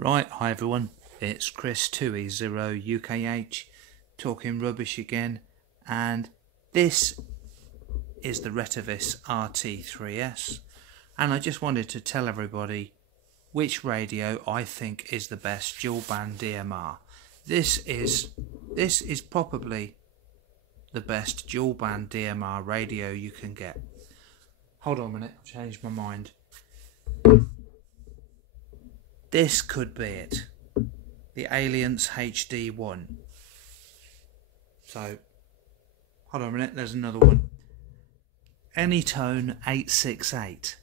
Right, hi everyone, it's Chris 2E0 UKH talking rubbish again, and this is the Retevis RT3S, and I just wanted to tell everybody which radio I think is the best dual band DMR. This is probably the best dual band DMR radio you can get. Hold on a minute, I've changed my mind. This could be it, the Ailunce HD1. So, hold on a minute, there's another one. Anytone 868,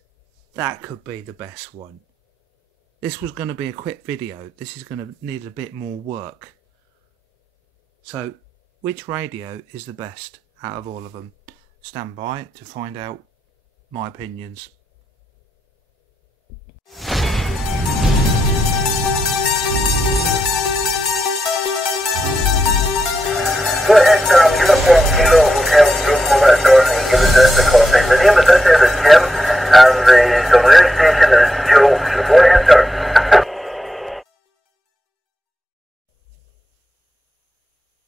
that could be the best one. This was going to be a quick video, this is going to need a bit more work. So, which radio is the best out of all of them? Stand by to find out my opinions. Go ahead, Uniform Kilo Hotel Group over at Dorothy and give us the contact. The name of this is Jim and the radio station is Joe. So go ahead, sir.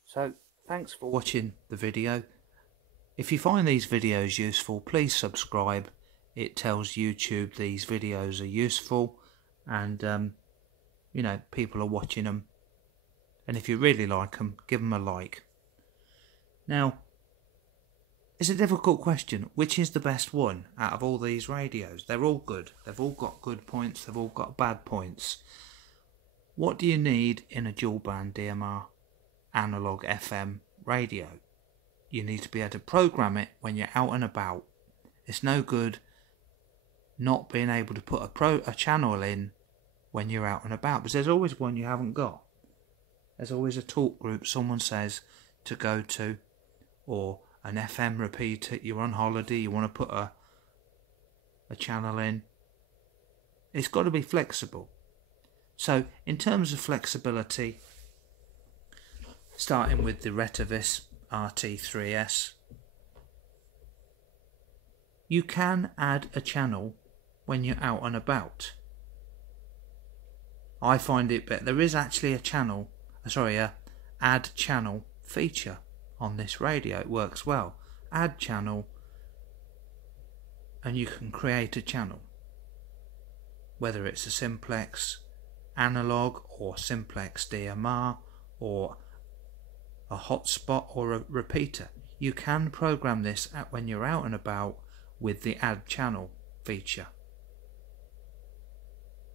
So, thanks for watching the video. If you find these videos useful, please subscribe. It tells YouTube these videos are useful and you know, people are watching them. And if you really like them, give them a like. Now, it's a difficult question. Which is the best one out of all these radios? They're all good. They've all got good points. They've all got bad points. What do you need in a dual band DMR analog FM radio? You need to be able to program it when you're out and about. It's no good not being able to put a channel in when you're out and about, because there's always one you haven't got. There's always a talk group someone says to go to, or an FM repeater. You're on holiday, you want to put a channel in. It's got to be flexible. So in terms of flexibility, starting with the Retevis RT3S, you can add a channel when you're out and about. I find it better. There is actually a channel, add channel feature on this radio. It works well. Add channel, and you can create a channel, whether it's a simplex analog or simplex DMR or a hotspot or a repeater. You can program this when you're out and about with the add channel feature.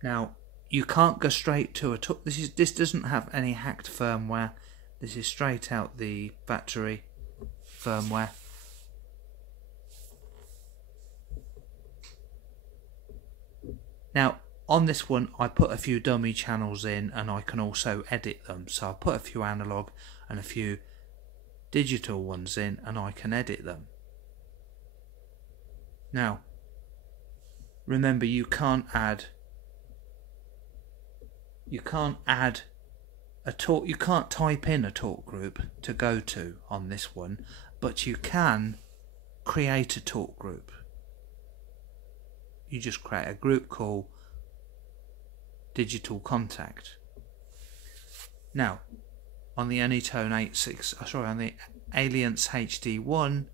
Now, you can't go straight to a talk. This doesn't have any hacked firmware. This is straight out the factory firmware. Now, on this one, I put a few dummy channels in, and I can also edit them. So I put a few analog and a few digital ones in, and I can edit them. Now, remember, you can't type in a talk group to go to on this one, but you can create a talk group. You just create a group called Digital Contact. Now, on the Anytone on the Ailunce HD1,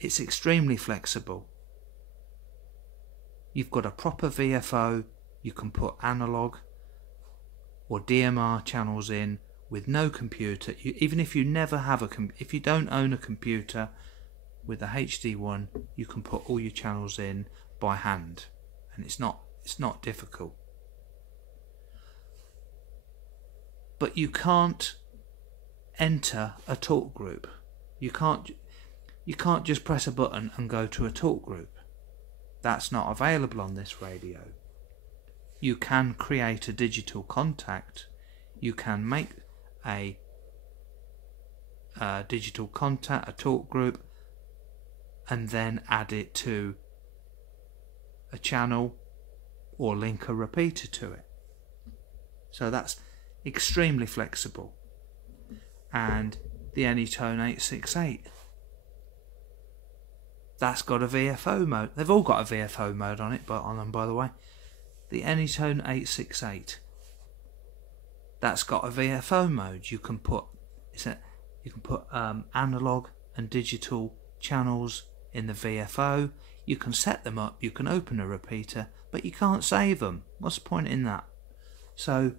it's extremely flexible. You've got a proper VFO. You can put analog or DMR channels in with no computer. Even if you never have if you don't own a computer, with the HD1 you can put all your channels in by hand, and it's not difficult. But you can't enter a talk group. You can't just press a button and go to a talk group. That's not available on this radio. You can create a digital contact. You can make a digital contact, a talk group, and then add it to a channel or link a repeater to it. So that's extremely flexible. And the Anytone 868, that's got a VFO mode. They've all got a VFO mode on it, by the way. the Anytone 868. That's got a VFO mode. You can put analog and digital channels in the VFO. You can set them up, you can open a repeater, but you can't save them. What's the point in that? So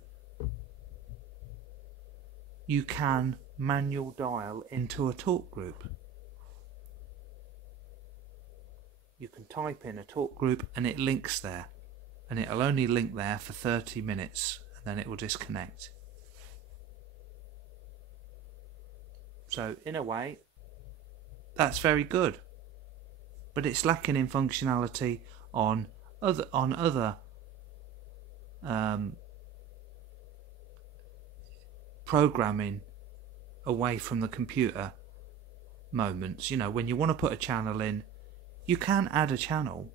you can manual dial into a talk group. You can type in a talk group and it links there, and it'll only link there for 30 minutes and then it will disconnect. So in a way that's very good, but it's lacking in functionality on other programming away from the computer moments. You know, when you want to put a channel in, you can add a channel,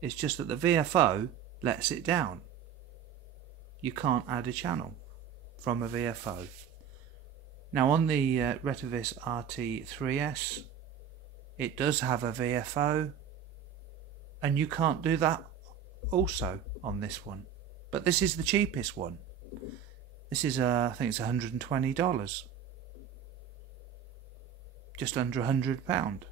it's just that the VFO lets it down. You can't add a channel from a VFO. Now on the Retevis RT3S, it does have a VFO, and you can't do that also on this one. But this is the cheapest one. This is I think it's $120, just under £100.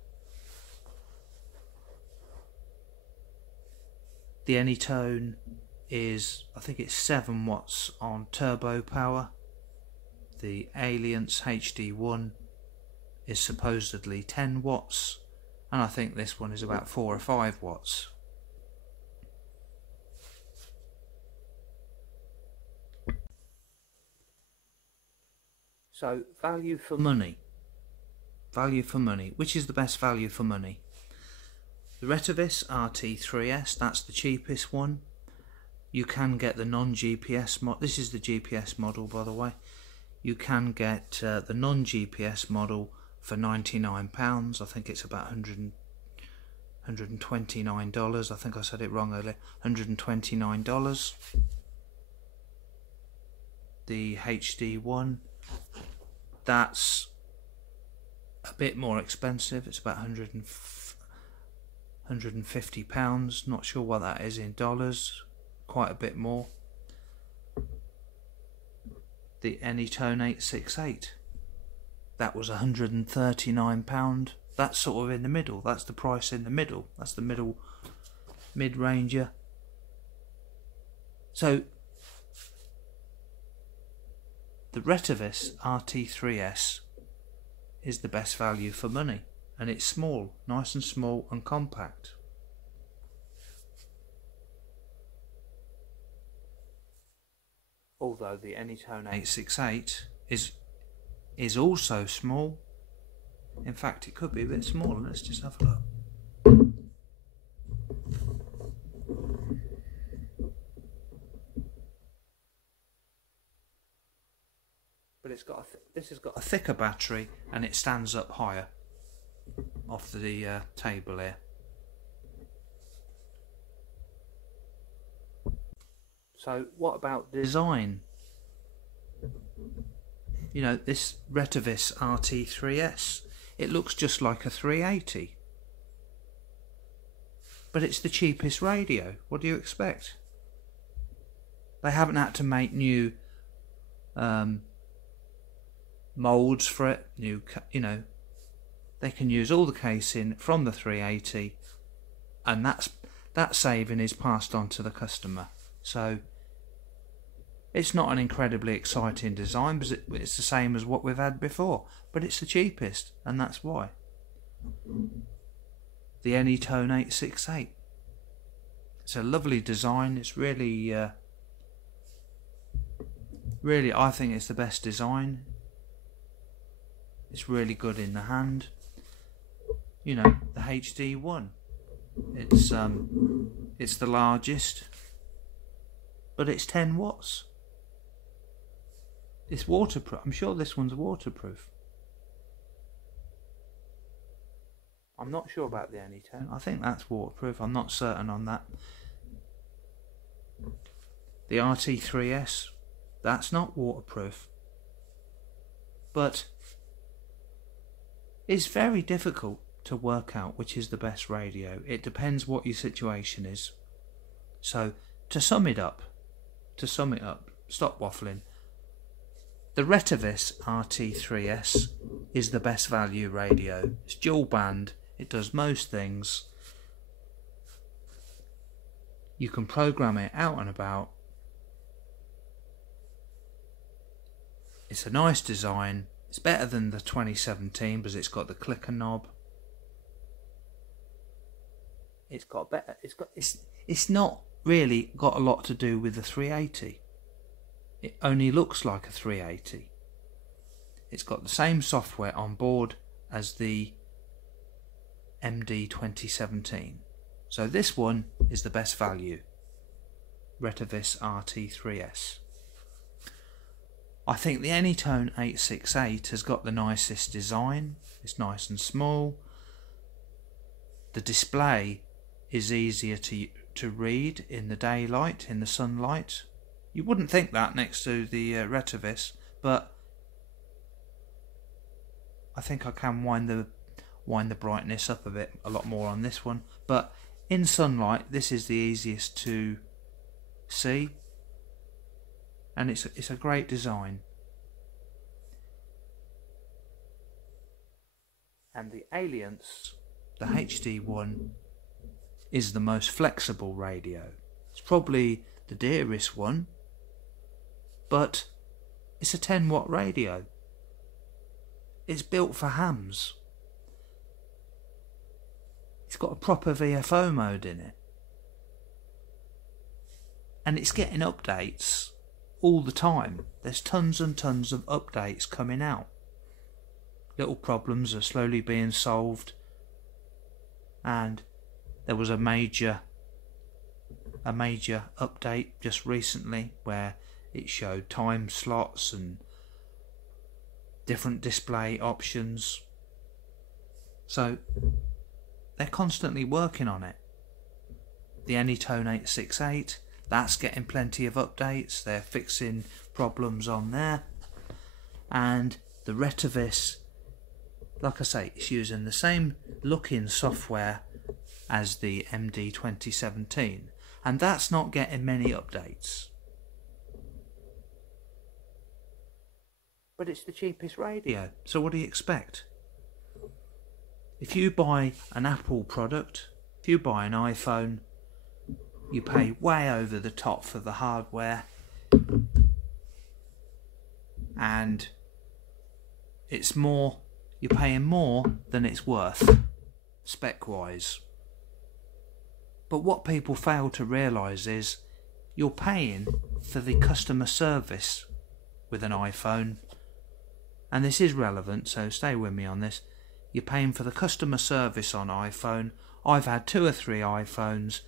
The Anytone is, I think it's 7 watts on turbo power. The Ailunce HD1 is supposedly 10 watts, and I think this one is about 4 or 5 watts. So value for money. Value for money. Which is the best value for money? The Retevis RT3S, that's the cheapest one. You can get the non-GPS model. This is the GPS model, by the way. You can get the non-GPS model for £99. I think it's about $129. I think I said it wrong earlier. $129. The HD1, that's a bit more expensive. It's about £150. Not sure what that is in dollars. Quite a bit more. The Anytone 868, that was £139. That's sort of in the middle. That's the price in the middle. That's the mid-ranger. So the Retevis RT3S is the best value for money, and it's small, nice and small and compact. Although the Anytone 868 is also small. In fact, it could be a bit smaller. Let's just have a look. But it's got this has got a thicker battery, and it stands up higher off the table here. So what about design? You know, this Retevis RT3S, it looks just like a 380. But it's the cheapest radio. What do you expect? They haven't had to make new molds for it. You know, they can use all the casing from the 380, and that saving is passed on to the customer. So it's not an incredibly exciting design, but it's the same as what we've had before, but it's the cheapest, and that's why. The Anytone 868, it's a lovely design. It's really I think it's the best design. It's really good in the hand. You know, the HD1, it's the largest, but it's 10 watts. It's waterproof. I'm sure this one's waterproof. I'm not sure about the Anytone. I think that's waterproof. I'm not certain on that. The RT3S, that's not waterproof. But it's very difficult to work out which is the best radio. It depends what your situation is. So to sum it up, stop waffling. The Retevis RT3S is the best value radio. It's dual band, it does most things. You can program it out and about. It's a nice design. It's better than the 2017 because it's got the clicker knob. It's not really got a lot to do with the 380. It only looks like a 380. It's got the same software on board as the MD 2017. So this one is the best value. Retevis RT3S. I think the Anytone 868 has got the nicest design. It's nice and small. The display is easier to read in the daylight, in the sunlight. You wouldn't think that next to the Retevis, but I think I can wind the brightness up a lot more on this one. But in sunlight, this is the easiest to see, and it's a great design. And the Ailunce, the HD1, is the most flexible radio. It's probably the dearest one, but it's a 10-watt radio. It's built for hams. It's got a proper VFO mode in it. And it's getting updates all the time. There's tons and tons of updates coming out. Little problems are slowly being solved. And there was a major update just recently where it showed time slots and different display options. So they're constantly working on it. The Anytone 868, that's getting plenty of updates. They're fixing problems on there. And the Retevis, like I say, it's using the same looking software as the MD 2017, and that's not getting many updates. But it's the cheapest radio, so what do you expect? If you buy an Apple product, if you buy an iPhone, you pay way over the top for the hardware, and it's more, you're paying more than it's worth, spec wise. But what people fail to realise is you're paying for the customer service with an iPhone, and this is relevant, so stay with me on this. You're paying for the customer service on iPhone. I've had 2 or 3 iPhones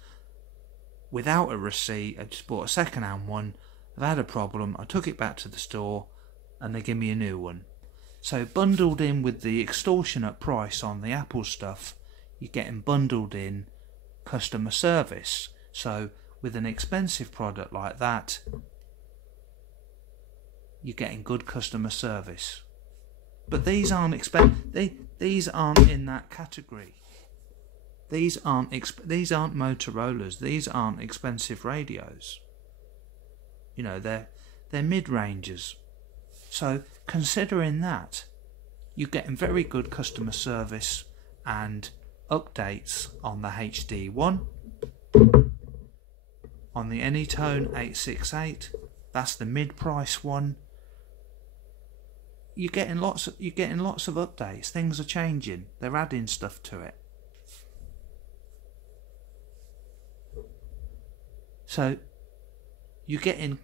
without a receipt. I just bought a second-hand one. I've had a problem. I took it back to the store and they give me a new one. So bundled in with the extortionate price on the Apple stuff, you're getting bundled in customer service. So with an expensive product like that, you're getting good customer service. But these aren't these aren't in that category. These aren't Motorola's. These aren't expensive radios. You know, they're mid-rangers. So considering that, you're getting very good customer service and updates on the HD1, on the Anytone 868. That's the mid-price one. You're getting lots of updates. Things are changing. They're adding stuff to it. So you're getting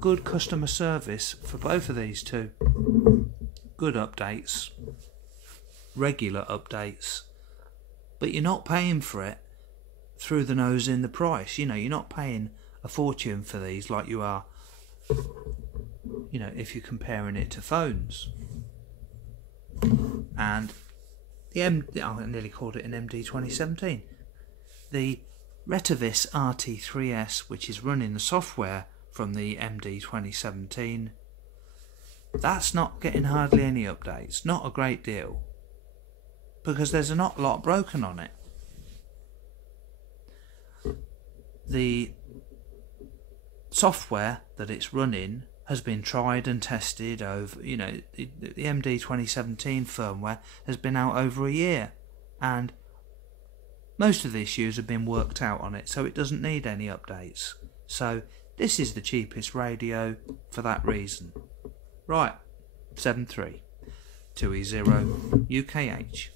good customer service for both of these two. Good updates, regular updates, but you're not paying for it through the nose in the price. You know, you're not paying a fortune for these like you are, you know, if you're comparing it to phones. And the I nearly called it an MD 2017. The Retevis RT3S, which is running the software from the MD 2017, that's not getting hardly any updates. Not a great deal, because there's not a lot broken on it. The software that it's running has been tried and tested over, you know, the MD 2017 firmware has been out over a year, and most of the issues have been worked out on it, so it doesn't need any updates. So this is the cheapest radio for that reason. Right, 73 2E0 UKH.